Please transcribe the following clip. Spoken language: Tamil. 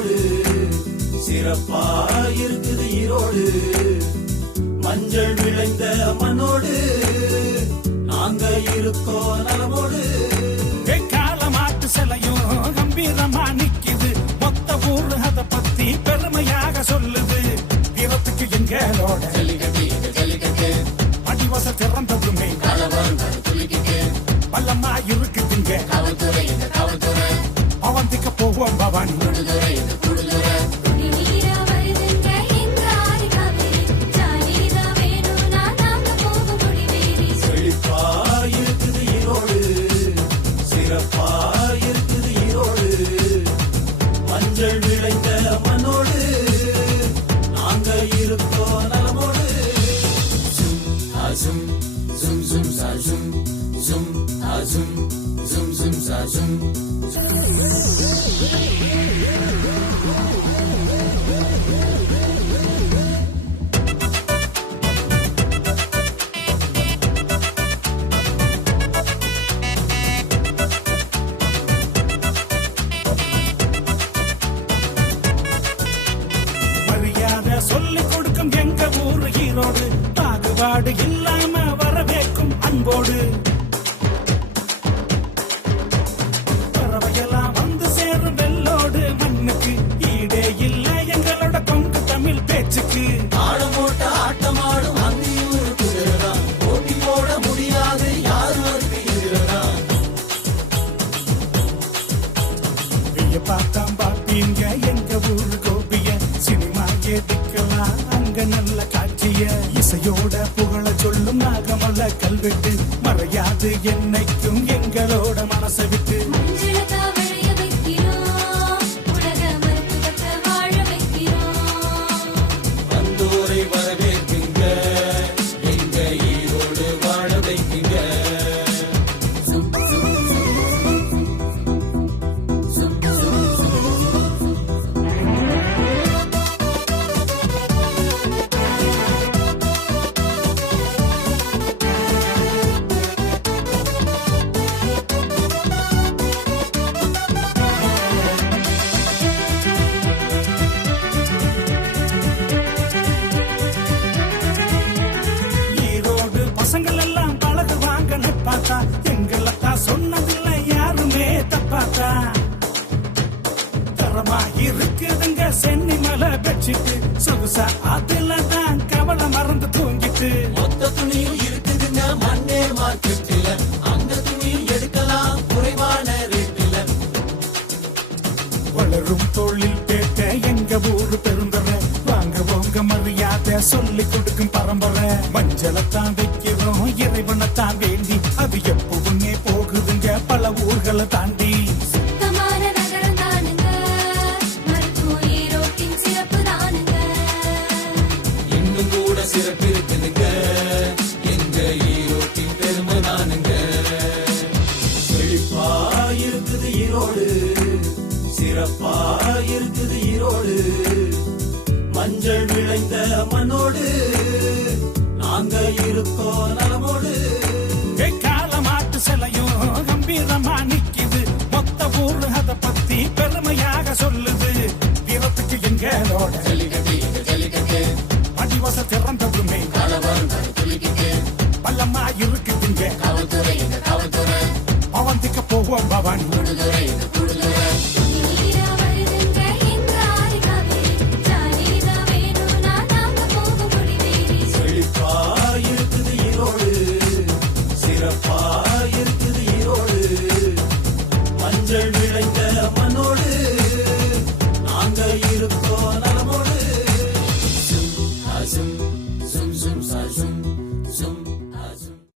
ஈரோடு, சிறப்பா இருக்குது ஈரோடு. மஞ்சள் விளைந்த மண்ணோடு நாங்க இருக்கோம் நலமோடு. காலமாட்டு சிலையும் கம்பீரமா நிக்குது, மொத்த ஊரு அத பத்தி பெருமையாக சொல்லுது. வீரத்துக்கு எங்களோட அடிவச திறந்ததுமே பல்லமா இருக்குதுங்க. அவந்திக்க போவோம் பவானி செழிப்பா இருக்குது ஈரோடு, சிறப்பா இருக்குது ஈரோடு. மஞ்சள் விளைந்த மண்ணோடு நாங்க இருக்கோம் நலமோடு. Zoom, zoom, zoom, sa, zoom, zoom, zoom, zoom, zoom, sa, zoom. மரியாதை சொல்லிக் கொடுக்கும் எங்க ஊரு ஈரோடு, பாகுபாடு இல்லாம வரவேற்கும் அன்போடு. பறவையெல்லாம் வந்து சேரும் வெள்ளோடு, மண்ணுக்கு ஈடே இல்ல எங்களோட கொங்கு தமிழ் பேச்சுக்கு. ஆடம் போட்ட ஆட்டமாடும் அந்தியூர் குதிரா, போட்டி போட முடியாது யாரு வருகிறா. வெய்ய பார்த்தாம் பாப்பீங்க எங்க ஊரு கோபிய, சினிமா கேட்டுக்கலாம் அங்க நல்ல காட்சிய. இசையோட புகழ சொல்லும் நாகமல்ல கல்வெட்டு, மறையாது என்னைக்கும் எங்களோட மனசை விட்டு. வந்தோரை வரவேற்குங்க, எங்க ஈரோடு வாழ வைக்குங்க. ஈரோடு பசங்கள் எல்லாம் பழகுவாங்கன்னு பார்த்தா, எங்களத்தான் சொன்னதில்லை யாருமே தப்பாத்தா. தரமா இருக்குதுங்க சென்னி மலை பெட்ஷீட்டு, சொகுசா அதுல தான் கவலை மறந்து தூங்கிட்டு. மொத்த துணியும் இருக்குதுங்க மண்ணே மார்க்கெட்டில, அந்த துணியும் எடுக்கலாம் குறைவான ரேட்டில. வளரும் தொழில் பேட்ட எங்க ஊரு பெருந்தர, வாங்க போங்க மரியாதை சொல்லிக் கொடுக்கும் பரம்பரை. மஞ்சளத்தான் வைக்கிறோம் இறைவனைத்தான் வேண்டி, அது எப்பவுமே போகுதுங்க பல ஊர்களை தாண்டி. இன்னும் கூட சிறப்பு இருக்குதுங்க, எங்க ஈரோட்டின் பெருமை தானுங்க. செழிப்பா இருக்குது ஈரோடு, சிறப்பா இருக்குது ஈரோடு. மஞ்சள் விளைந்த மண்ணோடு நாங்க இருக்கோம் நலமோடு. காலமாட்டு சிலையும் கம்பீரமா நிக்குது, மொத்த ஊரு அத பத்தி பெருமையாக சொல்லுது. வீரத்துக்கு எங்களோட அடிவச திறந்ததுமே பல்லமா இருக்குதுங்க. அவந்திக்க போவோம் பவானி